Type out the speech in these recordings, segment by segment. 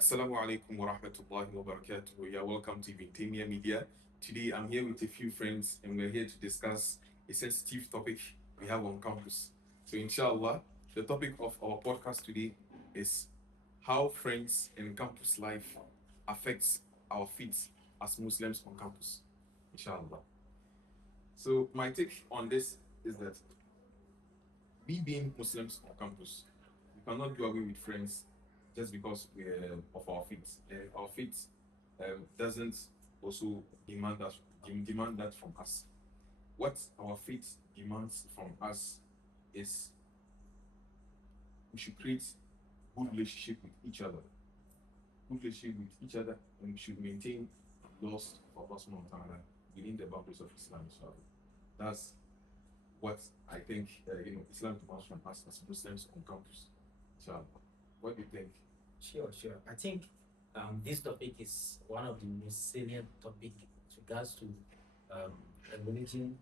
Assalamu alaikum wa rahmatullahi wa barakatuh. You're welcome to Taymiyyah Media. Today I'm here with a few friends and we're here to discuss a sensitive topic we have on campus. So inshallah, the topic of our podcast today is how friends and campus life affects our faith as Muslims on campus. Inshallah. So my take on this is that we being Muslims on campus, we cannot do away with friends just because we're of our faith. Our faith doesn't also demand that from us. What our faith demands from us is we should create good relationship with each other. Good relationship with each other, and we should maintain laws of Allah subhanahu wa ta'ala within the boundaries of Islam. So that's what I think Islam demands from us as Muslims on campus. So what do you think? Sure. I think this topic is one of the most salient topic with regards to religion,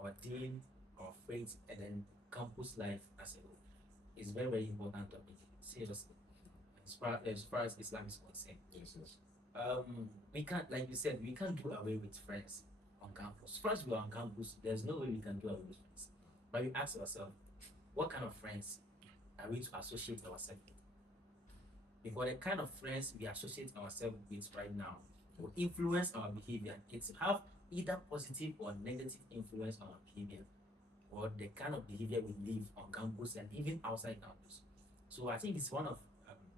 our deen, our faith, and then campus life as a whole. It's very important topic. Seriously, as far as Islam is concerned. Yes. We can't, like you said, we can't do away with friends on campus. First, we are on campus. There's no way we can do away with friends. But we ask ourselves, what kind of friends are we to associate ourselves with? Because the kind of friends we associate ourselves with right now will influence our behavior. It's have either positive or negative influence on our behavior or the kind of behavior we live on campus and even outside campus. So I think it's one of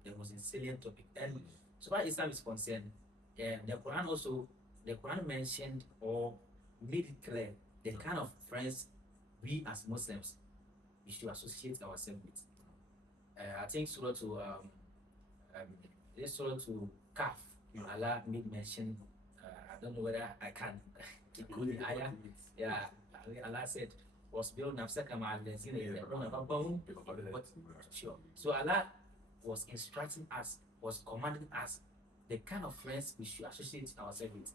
the most salient topic. And so far Islam is concerned, the Quran mentioned or made it clear the kind of friends we as Muslims we should associate ourselves with. I think Surah to Kaf, Allah made mention. I don't know whether I can go the ayah. Yeah, Allah said, "Was built nafsaka ma'al-lazina yad'una rabbahum." Sure. So Allah was instructing us, was commanding us the kind of friends we should associate ourselves with.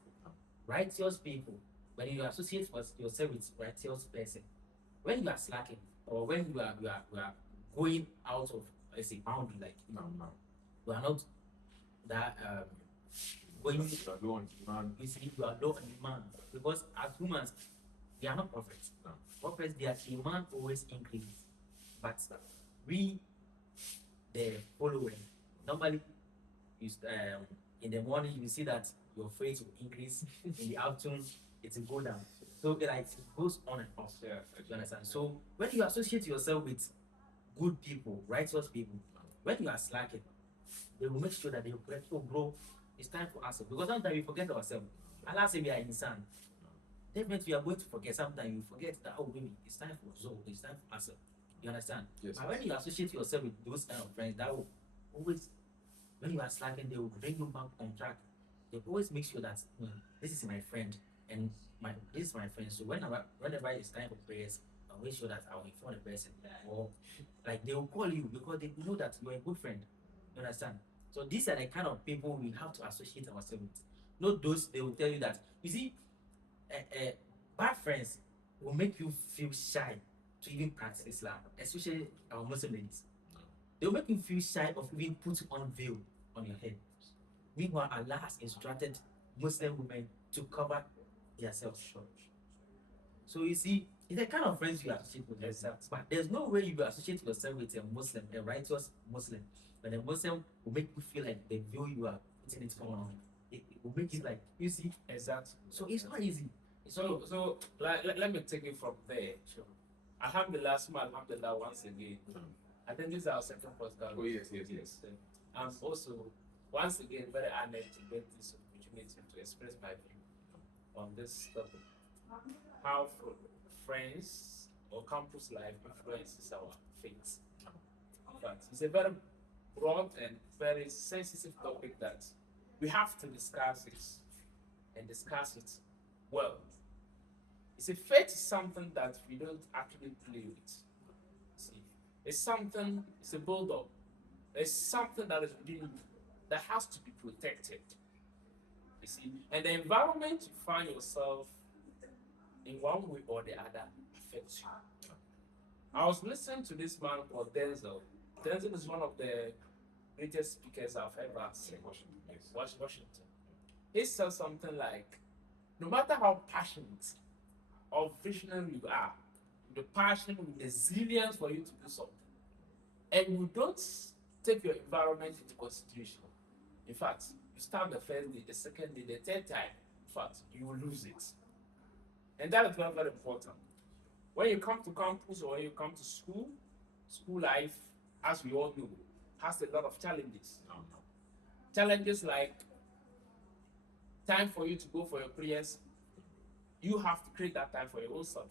Righteous people. When you associate yourself with righteous person, when you are slacking or when you are going out of, let's say, boundary, like you are not that going You are low on demand. you see you are low on demand because as humans we are not prophets. No. Prophets, their demand always increases, but we the following normally in the morning you see that your faith will increase, in the afternoon it will go down. So it goes on and off. Yeah, You understand? So when you associate yourself with good people, righteous people, when you are slacking, they will make sure that they will correct, oh bro, it's time for us. Because sometimes we forget ourselves. Allah say we are insan. Definitely we are going to forget. Sometimes you forget that, oh maybe it's time for Zoe, it's time for us. You understand? Yes. But when you associate yourself with those kind of friends, that will always, when you are slacking, they will bring you back on track. They always make sure that this is my friend and this is my friend. So whenever it's time for prayers, I'll make sure that I'll inform the person. Or like they will call you because they know that you're a good friend. You understand? So these are the kind of people we have to associate ourselves with. Not those they will tell you that you see, bad friends will make you feel shy to even practice Islam, especially our Muslim ladies. They will make you feel shy of even putting on veil on your head. Meanwhile, Allah has instructed Muslim women to cover themselves short. So you see, it's the kind of friends you associate with yourself. But there's no way you will associate yourself with a Muslim, a righteous Muslim. But a Muslim will make you feel like the view you are putting it on. It will make it like, you see. Exactly. So it's not easy. So let me take it from there. Sure. Alhamdulillah, Alhamdulillah, once again. I think this is our second podcast. Oh yes. I'm also, once again, very honored to get this opportunity to express my view on this topic. How friends or campus life influences our faith. But it's a very broad and very sensitive topic that we have to discuss it and discuss it well. You see, faith is something that we don't actually play with. See, it's a build-up. It's something that is within you that has to be protected. You see, and the environment you find yourself in one way or the other affects you. I was listening to this man called Denzel. Denzel is one of the greatest speakers I've ever seen. Washington, yes. Washington. He said something like, no matter how passionate or visionary you are, the passion, with the resilience for you to do something, and you don't take your environment into consideration. In fact, you start the first day, the second day, the third time, in fact, you will lose it. And that is very, very important. When you come to campus or when you come to school life, as we all know, has a lot of challenges. Challenges like time for you to go for your prayers. You have to create that time for your own self.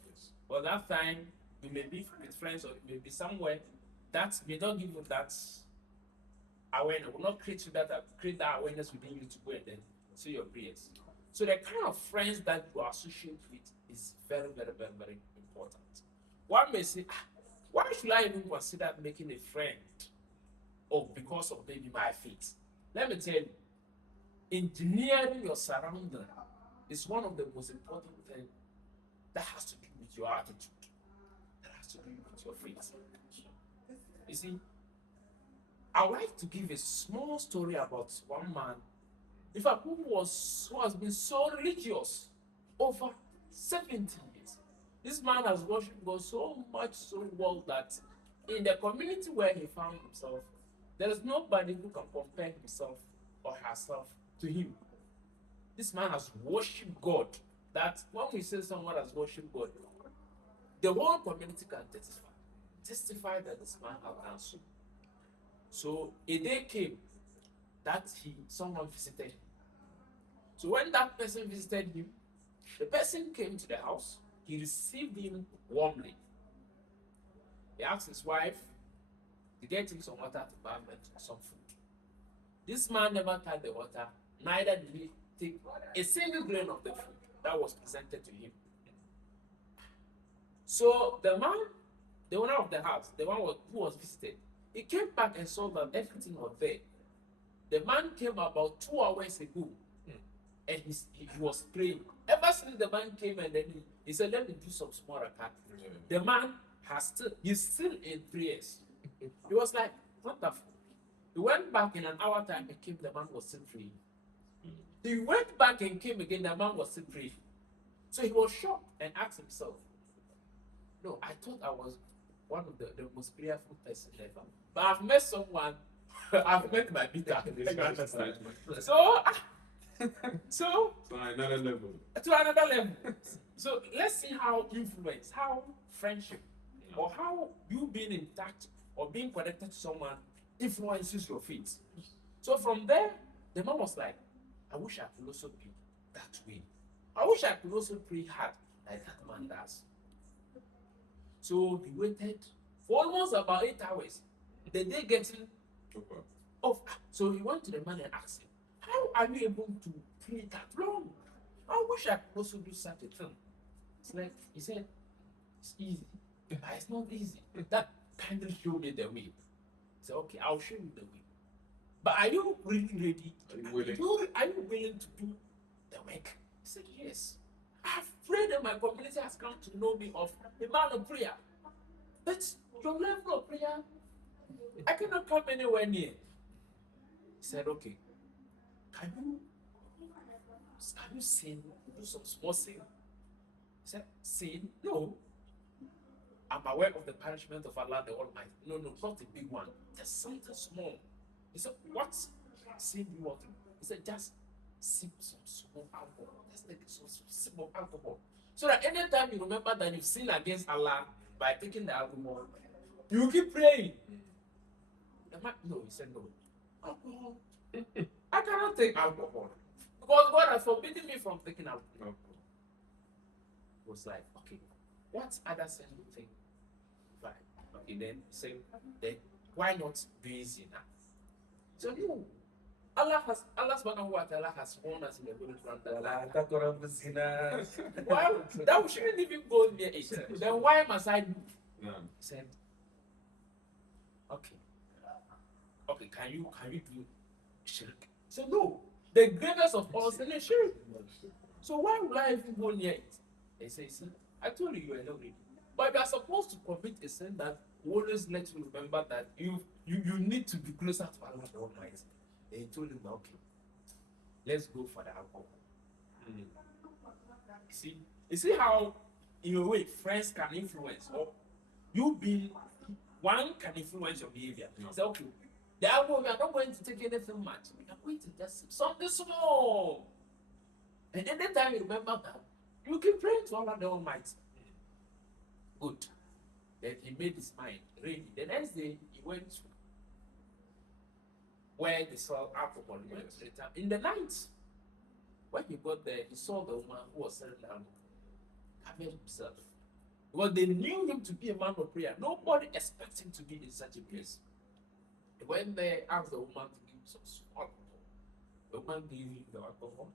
But that time, you may be with friends or you may be somewhere that may not give you that awareness, will not create that awareness within you to go and then say your prayers. So the kind of friends that you associate with is very, very, very, very important. One may say, why should I even consider making a friend? Oh, because of maybe my faith. Let me tell you, engineering your surrounding is one of the most important things that has to do with your attitude, that has to do with your faith. You see, I would like to give a small story about one man, in fact, who has been so religious over 70 years. This man has worshipped God so much, so well that in the community where he found himself, there is nobody who can compare himself or herself to him. This man has worshipped God. That when we say someone has worshipped God, the whole community can testify that this man has done so. So a day came that someone visited him. So when that person visited him, the person came to the house. He received him warmly. He asked his wife to get him some water to bath and some food. This man never touched the water, neither did he take a single grain of the food that was presented to him. So the man, the owner of the house, the one who was visited, he came back and saw that everything was there. The man came about 2 hours ago and he was praying. Ever since the man came and then he said, let me do some small rakat. The man he's still in prayers. He was like, wonderful. He went back in an hour time and came, the man was still praying. He went back and came again, the man was still praying. So he was shocked and asked himself, no, I thought I was one of the most prayerful person ever. But I've met someone, I've met my Peter. So another level. To another level. So let's see how influence, how friendship, or how you being in touch or being connected to someone influences your faith. So from there, the man was like, I wish I could also be that way. I wish I could also pray hard like that man does. So he waited for almost about 8 hours. The day getting off. So he went to the man and asked him, how are you able to pray that long? I wish I could also do such a thing. It's like, he said, it's easy. But it's not easy. That kindly showed me the way. He said, okay, I'll show you the way. But are you really ready? Are you willing to do the work? He said, yes. I've prayed and my community has come to know me of a man of prayer. But your level of prayer, I cannot come anywhere near. He said, okay, can you sin? Do some small sin? He said, sin? No. I'm aware of the punishment of Allah the Almighty. No, not a big one. Just something small. He said, what sin do you want to do? He said, just sip some small alcohol. Just take some sip of alcohol. So that anytime you remember that you've sinned against Allah by taking the alcohol, you keep praying. No, he said no. Alcohol. I cannot take alcohol. Because God has forbidden me from taking alcohol. It was like, okay, what other sin do you think? Right. Okay, then he said, then why not be zina? So no. Allah subhanahu wa ta'ala has warned us in the Holy Quran. Why that we shouldn't even go near it. Then why must I do? He said, okay, can you do shirk? So no, the greatest of all sin is shirk. So why would I even go near it? They say, see, I told you are not ready. But you are supposed to commit a sin that always let you remember that you need to be closer to Allah the Almighty. And he told him, okay, let's go for the alcohol. You see how, in a way, friends can influence, or you being one can influence your behavior. Say, okay, the alcohol, we are not going to take anything much. We are going to just something small. And anytime you remember that, you can pray to Allah the Almighty. Good. Then he made his mind ready. The next day, he went to where they saw alcohol. He went later. In the night, when he got there, he saw the woman who was selling alcohol. Covered himself. Because they knew him to be a man of prayer. Nobody expects him to be in such a place. When they asked the woman to give some alcohol, the woman gave him the alcohol.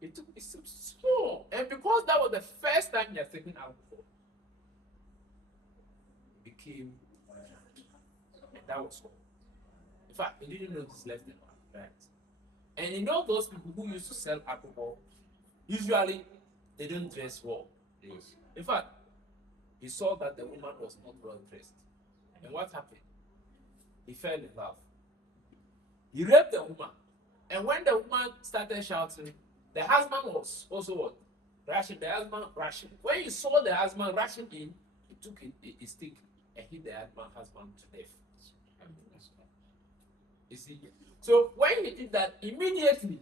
He took a sip small. And because that was the first time he had taken alcohol, it became and that was all. In fact, he didn't know his left and right. And you know those people who used to sell alcohol, usually they don't dress well. Yes. In fact, he saw that the woman was not well dressed. And what happened? He fell in love. He raped the woman. And when the woman started shouting, the husband was also what? Rushing. The husband rushing. When he saw the husband rushing in, he took a stick and hit the husband to death. You see? So when he did that, immediately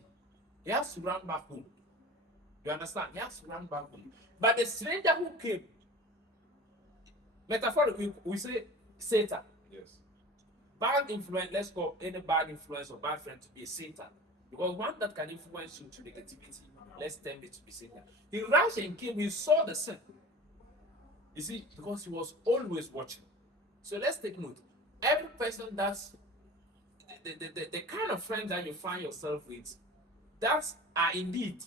he has to run back home. You understand? He has to run back home. But the stranger who came, metaphorically, we say Satan. Yes. Bad influence, let's call any bad influence or bad friend to be a Satan. Because one that can influence you to negativity, let's tempt it to be Satan. He rushed and came, he saw the sin. You see, because he was always watching. So let's take note. Every person that's the kind of friends that you find yourself with, that are indeed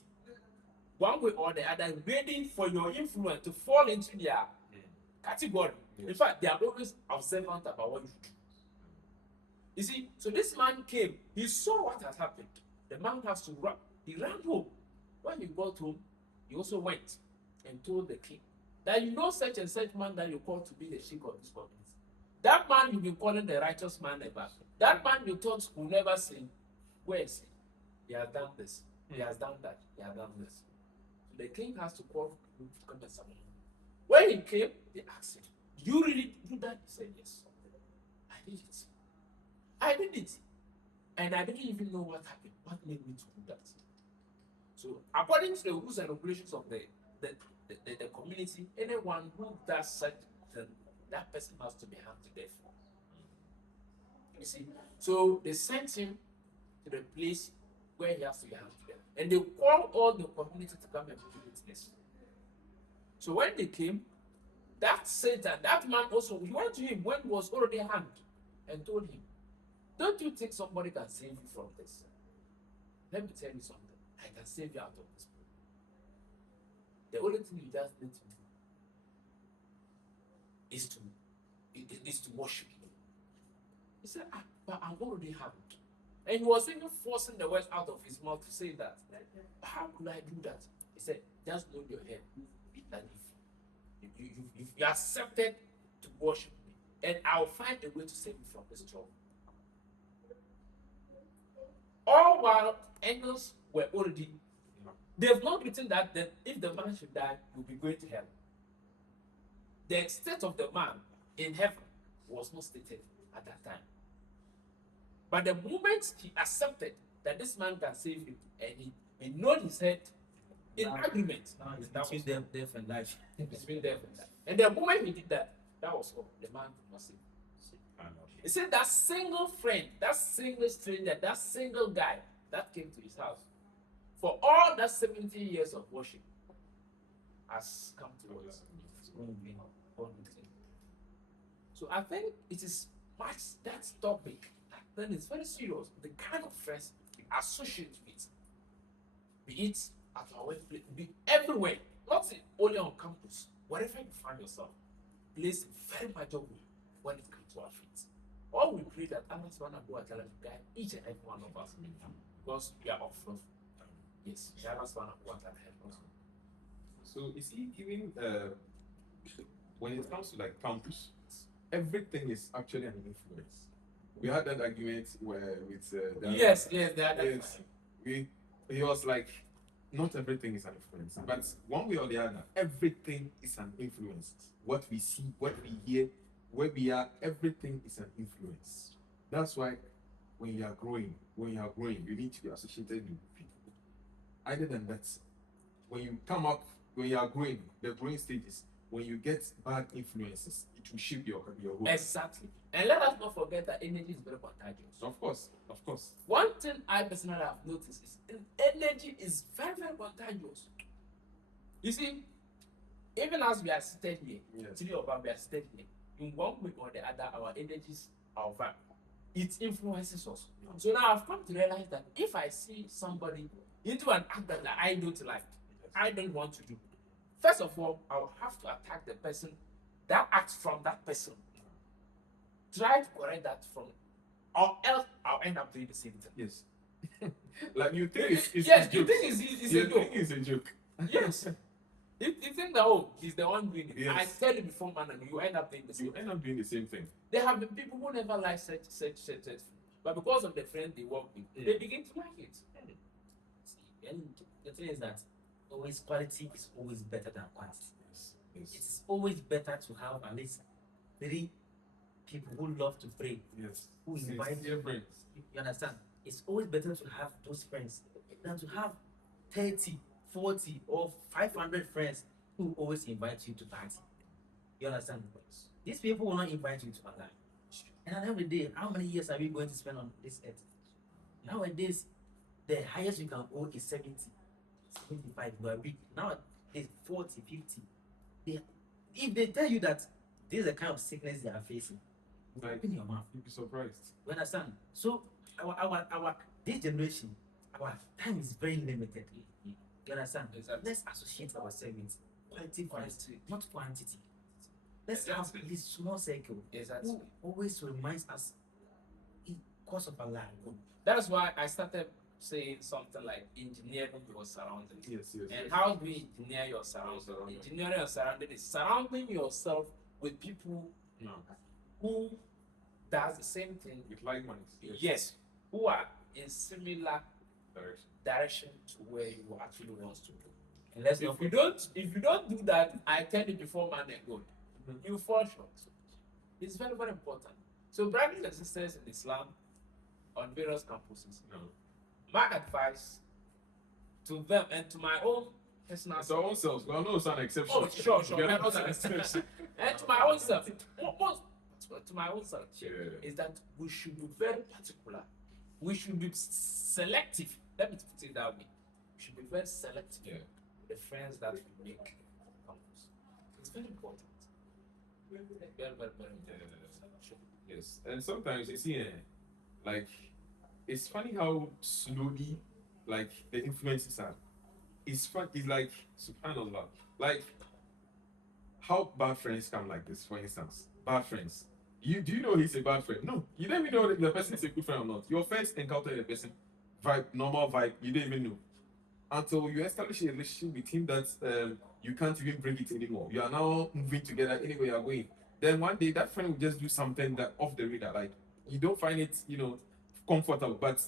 one way or the other waiting for your influence to fall into their category. Yes. In fact, they are always observant about what you do. You see, so this man came, he saw what had happened. The man has to run. He ran home. When he got home, he also went and told the king that you know such and such man that you call to be the sheikh of this community. That man you've been calling the righteous man ever. That man you thought will never sin. Where is he? He has done this. He has done that. He has done this. So the king has to call him to come and summon him. When he came, they asked him, "Do you really do that?" He said, "Yes. I did it. I did it. And I didn't even know what happened. What made me to do that?" So according to the rules and regulations of the community, anyone who does such thing, that person has to be hanged to death. You see? So they sent him to the place where he has to be hanged to death. And they called all the community to come and do witness. So when they came, that Satan, that man also, he went to him when he was already hanged and told him, "Don't you think somebody can save you from this? Let me tell you something. I can save you out of this. The only thing you just need to do is to worship me." He said, "But I'm already hanged." And he was even forcing the words out of his mouth to say that. "How could I do that?" He said, "Just hold your head that if you accepted to worship me, and I'll find a way to save you from this job." All while angels were already, they've not written that if the man should die, he'll be going to hell. The state of the man in heaven was not stated at that time. But the moment he accepted that this man can save him, and he nodded his head in agreement, Now it's that was between death and life. between them and that. And the moment he did that, that was all. The man could not save. He said that single friend, that single stranger, that single guy that came to his house for all that 70 years of worship has come to us. So I think it is much that topic. Then it's very serious. The kind of friends we associate with, be it at our workplace, be everywhere, not only on campus, wherever you find yourself, plays a very major role when it comes to our faith. All we pray that Allah subhanahu wa ta'ala to guide each and every one of us because we are off from. Yes, Allah subhanahu wa ta'ala help us. So you see, even when it comes to like campus, everything is actually an influence. We had that argument where with Yes, the other yes, he was like, not everything is an influence, but one way or the other, everything is an influence. What we see, what we hear, where we are, everything is an influence. That's why when you are growing, you need to be associated with people. Other than that, when you come up, when you are growing, the growing stages, when you get bad influences, it will shape your whole life. Exactly. And let us not forget that energy is very contagious. Of course. One thing I personally have noticed is energy is very, very contagious. You see, even as we are seated here, Yes. today or we are seated here, in one way or the other, our energies are vibe. It influences us. So now I've come to realize that if I see somebody into an act that I don't like, I don't want to do, first of all, I'll have to attack the person that acts from that person. Try to correct that from, or else I'll end up doing the same thing. Yes. Like you think it's yes, a you joke. think it's You a joke. think it's a joke. Yes. You think that, oh, he's the one doing it. Yes. I said it before, man, and you end up doing the same. You end up doing the same thing. There have been people who never like such food, but because of the friend they work with, they begin to like it. See, and the thing is that always quality is always better than quantity. Yes. It's always better to have at least 3 people who love to pray, Yes. who invite your friends. You understand? It's always better to have those friends than to have 30, 40, or 500 friends who always invite you to party. You understand? These people will not invite you to Allah. And at the end of the day, how many years are we going to spend on this earth? Nowadays, the highest you can owe is 70, 75. You are big. Nowadays, 40, 50. If they tell you that this is the kind of sickness they are facing, Like, open your mouth. you'll be surprised. You understand? So our this generation, our time is very limited. You understand? Exactly. Let's associate ourselves with quality, not quantity. Let's have Exactly. this small circle Exactly. who always reminds us in course of our life. That's why I started saying something like engineering your surroundings. Yes. And how do we engineer your surroundings? Engineering your surroundings is surrounding yourself with people who does the same thing. With like minds. Yes, who are in similar Direction. direction to where you actually want to go. And let's If not you don't do that, I tell you before, man and God, you fall short. It's very, very important. So, brothers and sisters in Islam on various campuses, my advice to them and to my own personal It's our own selves. We are not an exception. Oh, sure. We We are are not an exception. And to my own self, to my own self, is that we should be very particular. We should be selective. Let me put it that way. We should be very selective with the friends that we make on campus. It's very important. Very, very, very important. Yes. And sometimes you see, like, it's funny how slowly, like, the influences are. It's fun. It's like, subhanallah. Like, how bad friends come like this, for instance. Bad friends. Do you know he's a bad friend? No. You don't even know if the person is a good friend or not. Your first encounter the person, normal vibe, you don't even know. Until you establish a relationship with him that you can't even bring it anymore. You are now moving together anywhere you are going. Then one day that friend will just do something that off the radar. Like, you don't find it, comfortable, but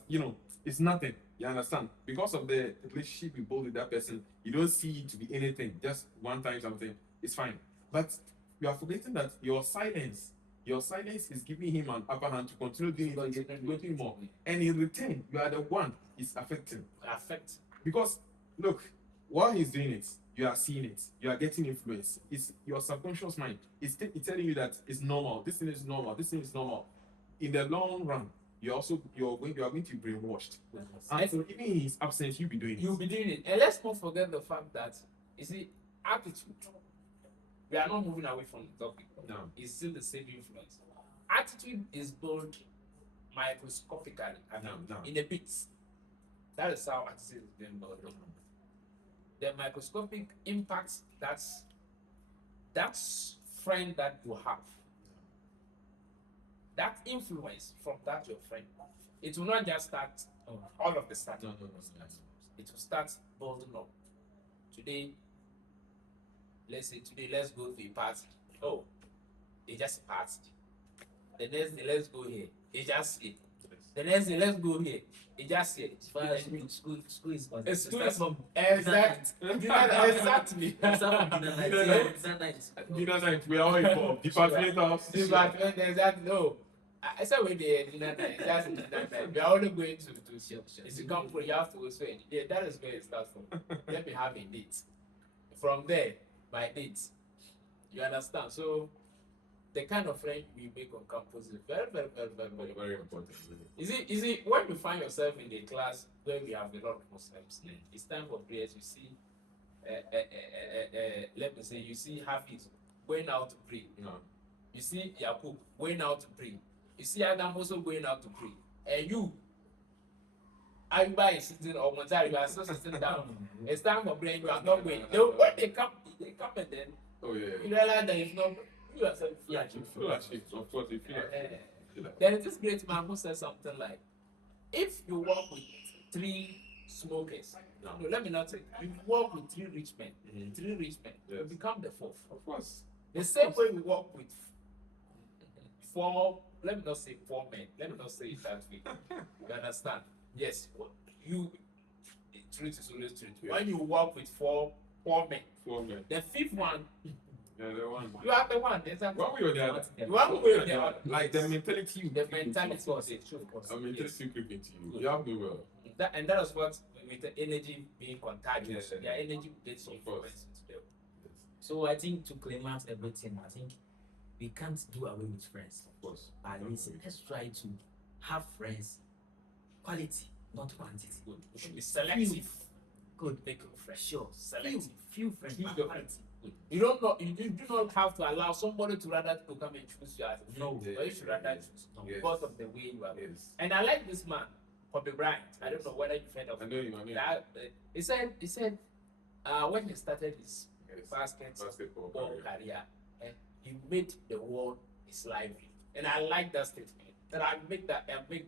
it's nothing. You understand? Because of the relationship you build with that person, you don't see it to be anything. Just one time something, it's fine. But you are forgetting that your silence is giving him an upper hand to continue doing it, going more. And in return, you are the one is affecting. Because look, while he's doing it, you are seeing it, you are getting influence. It's your subconscious mind. It's telling you that it's normal. This thing is normal. This thing is normal. In the long run, you are going to be brainwashed. And so even in his absence, you'll be doing it. And let's not forget the fact that, you see, attitude. We are not moving away from the topic. No. It's still the same influence. Attitude is built microscopically. No. In a bit. That is how attitude is being built. The microscopic impact that friend that you have, that influence from that your friend, it will not just start all of the start. No. It will start building up. Let's go to a party. Oh, It's just party. The next day, let's go here. It's just it. The next day, let's go here. It's just it. School is School is from exactly. Dinner night, we are all involved. Department house. Department, exactly. No. I said we're there dinner night. That's dinner night. We are only going to it's a company. You have to go so yeah, that is where it starts from. Let me have a date. From there, my dates. You understand? So the kind of friend we make on campus is very Very important. Is it when you find yourself in a class where we have a lot of Muslims, it's time for prayers. You see, let me say, you see Hafiz going out to pray. No. You see Yakub going out to pray. You see Adam also going out to pray. And you, everybody is sitting or Montari, you are still sitting down. It's time for praying. You are not going. When they come and then you realize that it's not. You yourself feel like you feel of course, you feel like. There is this great man who says something like, if you walk with 3 smokers, no, let me not say, if you walk with 3 rich men, you become the 4th. Of course. The same way we walk with 4, let me not say 4 men, let me not say it that way. You understand? Yes, truth is always truth. Yeah. When you walk with 4 men, the 5th one, the one. you are the one. Exactly. One way or the other. One way or the other. Like the mentality. The mentality was it. A mentality creep into you. You have me well. That is what with the energy being contagious. Yeah. Their energy gets influenced into them. So I think to climax everything, I think we can't do away with friends. Of course. But listen, let's try to have friends, quality, not quantity. Good. We should be selective. Good. Make friends. Sure. Selective. Few friends. Few but your quality. friends. You don't know. You do not have to allow somebody to rather to come and choose you as a friend. No. But you should rather choose Yes. because of the way you are. Yes. And I like this man, Kobe Bryant. I don't know whether you've heard of I him. know you, I know you. He said, when he started his Basketball career, he made the world his library. And I like that statement. That I make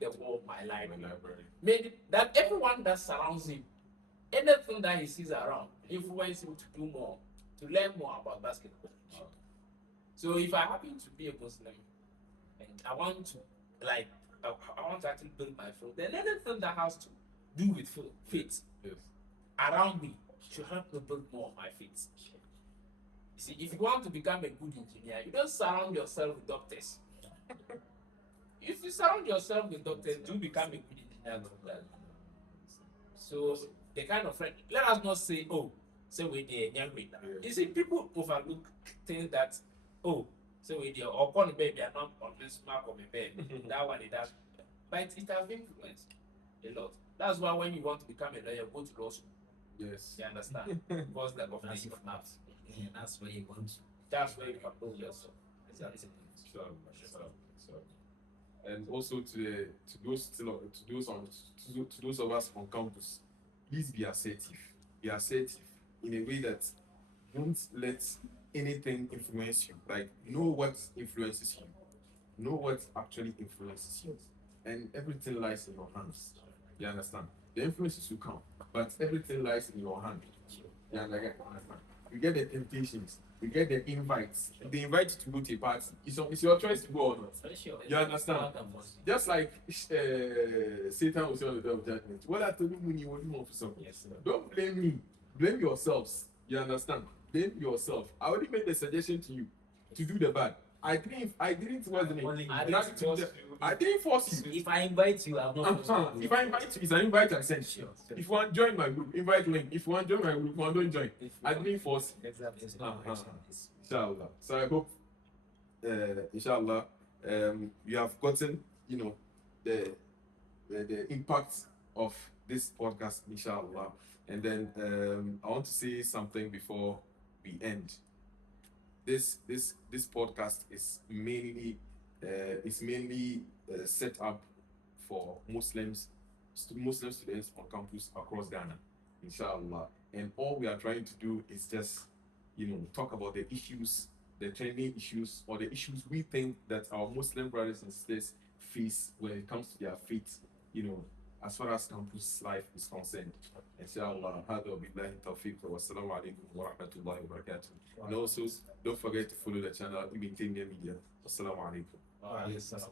the world my library. Made it, that everyone that surrounds him, anything that he sees around, influence him to do more, to learn more about basketball. So if I happen to be a Muslim and I want to actually build my faith, then anything that has to do with faith around me should help me build more of my faith. You see, if you want to become a good engineer, you don't surround yourself with doctors. If you surround yourself with doctors, do become a good engineer. So the kind of friend, let us not say, say we're young with that. You see, people overlook things that, say we're there, or call the baby, I'm not on this mark of a baby. That one, it has, but it has influenced a lot. That's why when you want to become a lawyer, go to law school. Yes. You understand? Because the of That's the your mouth. Yeah, that's where you want to. that's where you can build yourself. Exactly. Sure. And also to those of us on campus, please be assertive. Be assertive in a way that don't let anything influence you. Like, know what influences you. Know what actually influences you. And everything lies in your hands. You understand? The influences will come, but everything lies in your hand. You understand? You get the temptations, you get the invites. They invite you to go to a party. It's your choice to go or not. You understand? Just like Satan will say on the day of judgment. What I told you when you want for something. Yes, Don't blame me. Blame yourselves. You understand? Blame yourself. I already made the suggestion to you to do the bad. I didn't what's the name? I didn't force you. If I invite you, I'm not. If I invite you, it's an invite I sent. Sure. If you want to join my group, invite link. If you want to join my group, if you want to join. I didn't force you. Exactly. Inshallah. So I hope, inshallah, you have gotten, the impact of this podcast, inshallah. And then I want to say something before we end. This podcast is mainly set up for Muslim students on campus across Ghana, inshallah. And all we are trying to do is just, talk about the issues, the trending issues, or the issues we think that our Muslim brothers and sisters face when it comes to their faith, as far as campus life is concerned. Inshallah, هذا وبالله التوفيق والسلام عليكم ورحمة الله وبركاته. And also, don't forget to follow the channel Ibn Taymiyyah Media. Wassalamu alaikum. Wa alaikum salam.